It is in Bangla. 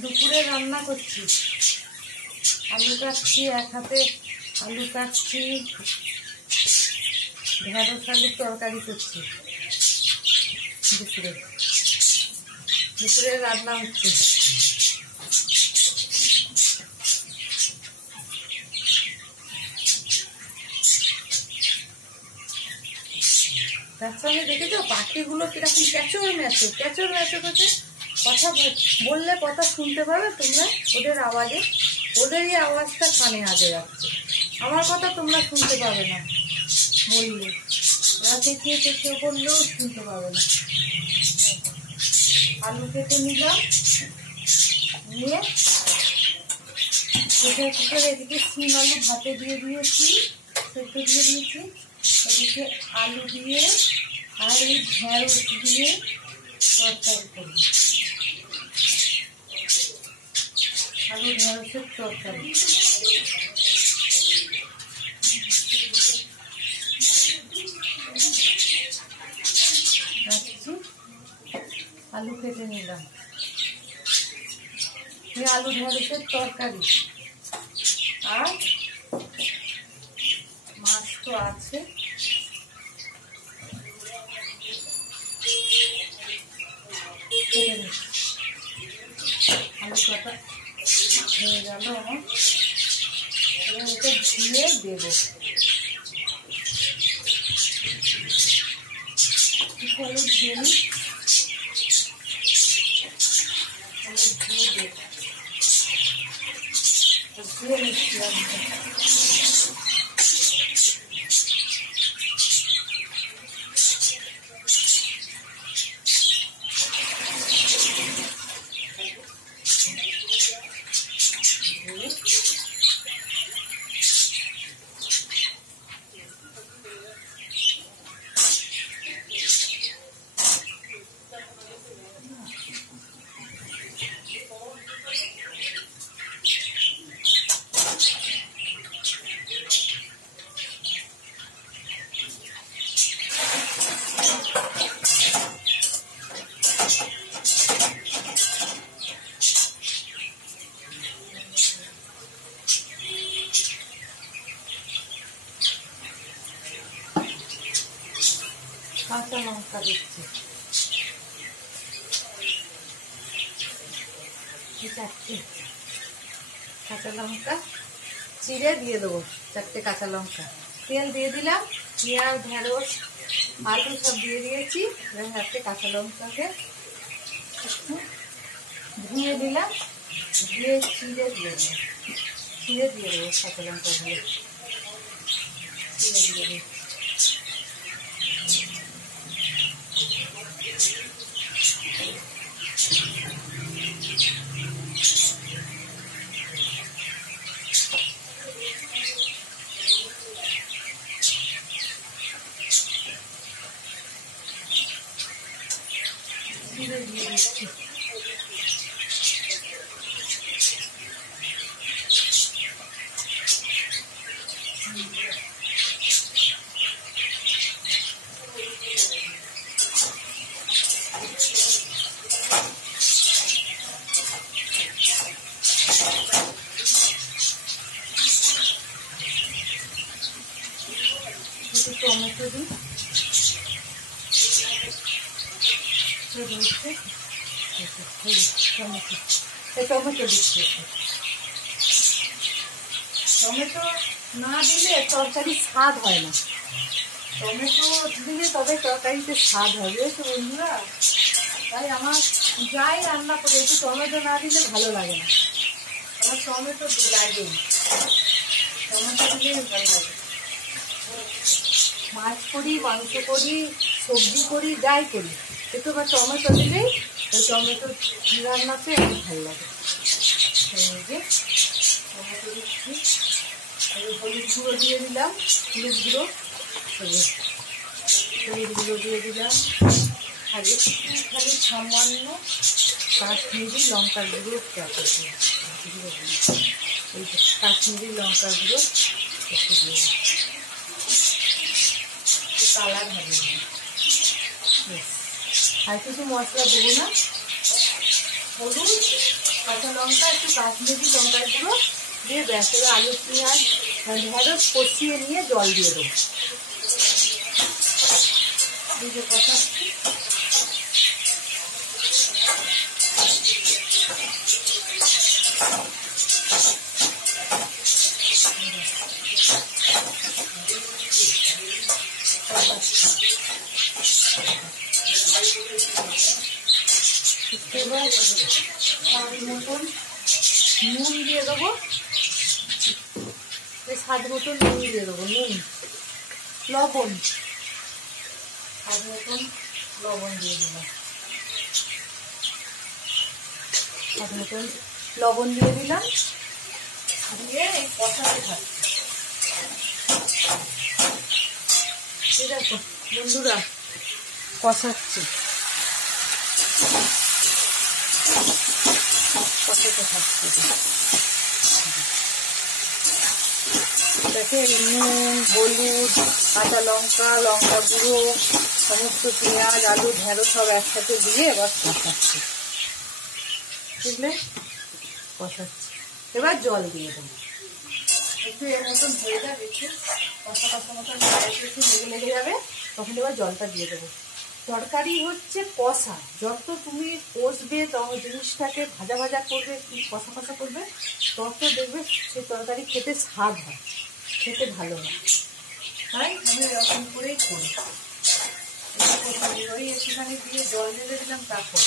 দুপুরে রান্না করছি, আলু কাটছি, এক হাতে আলু কাটছি, ঢেঁড়স আলুর তরকারি করছি। দুপুরে রান্না হচ্ছে। তার সঙ্গে দেখেছো পাখিগুলো কিরকম ক্যাচর ম্যাচো করছে। কথা বললে কথা শুনতে পাবে তোমরা, ওদের আওয়াজে, ওদেরই আওয়াজটা কানে আগে যাচ্ছে, আমার কথা তোমরা শুনতে পাবে না বললে, ওরা চেঁচিয়ে বললেও শুনতে পাবে না। আলু কেটে নিলাম, নিয়ে এদিকে সিম আলু ভাতে দিয়ে দিয়েছি, সেদ্ধ দিয়ে দিয়েছি। এদিকে আলু দিয়ে আর এই ঢেঁড়স দিয়ে তরকারি করব, আলু ঢেঁড়সের তরকারি। আলু কেটে নিলাম, আলু ঢেঁড়সের তরকারি, আর মাছ তো আছে। আলু কাটা হয়ে গেল, এটা ধুয়ে দেবো। হলুদ দিয়ে নিই, হলুদ দিয়ে দেবো, ধুয়ে নিচ্ছি আলুটা। কাঁচা লঙ্কা দিচ্ছি, চারটে কাঁচা লঙ্কা চিড়ে দিয়ে দেবো, 4টে কাঁচা লঙ্কা। তেল দিয়ে দিলাম, পেঁয়াজ ঢেঁড়স আলু সব দিয়ে দিয়েছি। 4টে কাঁচা লঙ্কাকে ধুয়ে দিলাম, ধুয়ে চিড়ে দিয়ে দেবো, কাঁচা লঙ্কা দিয়ে চিড়ে দিয়ে দেবো। দিয়ে দিচ্ছি, একটু টমেটো দিই, টমেটো দিচ্ছি। টমেটো না দিলে তরকারি স্বাদ হয় না, টমেটো দিলে তবে তরকারিতে স্বাদ হয়, বুঝেছো বন্ধুরা। তাই আমার যাই রান্না করে একটু টমেটো না দিলে ভালো লাগে না, আমার টমেটো লাগে, টমেটো দিলে ভালো লাগে। মাছ করি, মাংস করি, সবজি করি, যাই করি, একটু বা টমেটো দিলেই ওই টমেটো রান্নাতে একটু ভালো লাগে। টমেটো দিচ্ছি, হলুদ গুঁড়ো দিয়ে দিলাম, হলুদ গুঁড়ো দিয়ে দিলাম, আর খালি সামান্য কাশ্মীরি লঙ্কার গুঁড়ো, এই যে কাশ্মীরি লঙ্কার গুঁড়ো একটু দিয়ে দিই, কালার হবে। আর কিছু মশলা দেবো না, হলুদ কাঁচা লঙ্কা, একটু কাশ্মীরি লঙ্কার গুঁড়ো দিয়ে ব্যাস। এবার আলু পেঁয়াজ ঢেঁড়স কষিয়ে নিয়ে জল দিয়ে দেবো। দিয়ে কষাচ্ছি। এবার স্বাদ মতন নুন দিয়ে দেবো। স্বাদ মতন নুন দিয়ে দেবো, নুন লবণ স্বাদ মতন লবণ দিয়ে দিলাম। স্বাদ মতন লবণ দিয়ে দিলাম, দিয়ে কষাতে থাকছি। ঠিক আছে বন্ধুরা, কষাচ্ছি, কষাতে থাকছি। দেখে নুন, হলুদ, কাঁচা লঙ্কা, লঙ্কা গুঁড়ো, সমস্ত পেঁয়াজ আলু ঢেঁড়স সব একসাথে দিয়ে এবার কষাচ্ছি। বুঝলে, কষাচ্ছি। এবার জল দিয়ে দেবো। একটু এর মতন হয়ে যাবে, একটু কষা কষা মতন একটু লেগে যাবে, তখন এবার জলটা দিয়ে দেবো। তরকারি হচ্ছে কষা, যত তুমি কষবে জিনিসটাকে ভাজা ভাজা করবে, কষা কষা করবে, তত দেখবে সেই তরকারি খেতে স্বাদ হয়, খেতে ভালো হয়। তাই আমি এরকম করেই করি। একটুখানি দিয়ে জল ঢেলে দিলাম, তারপর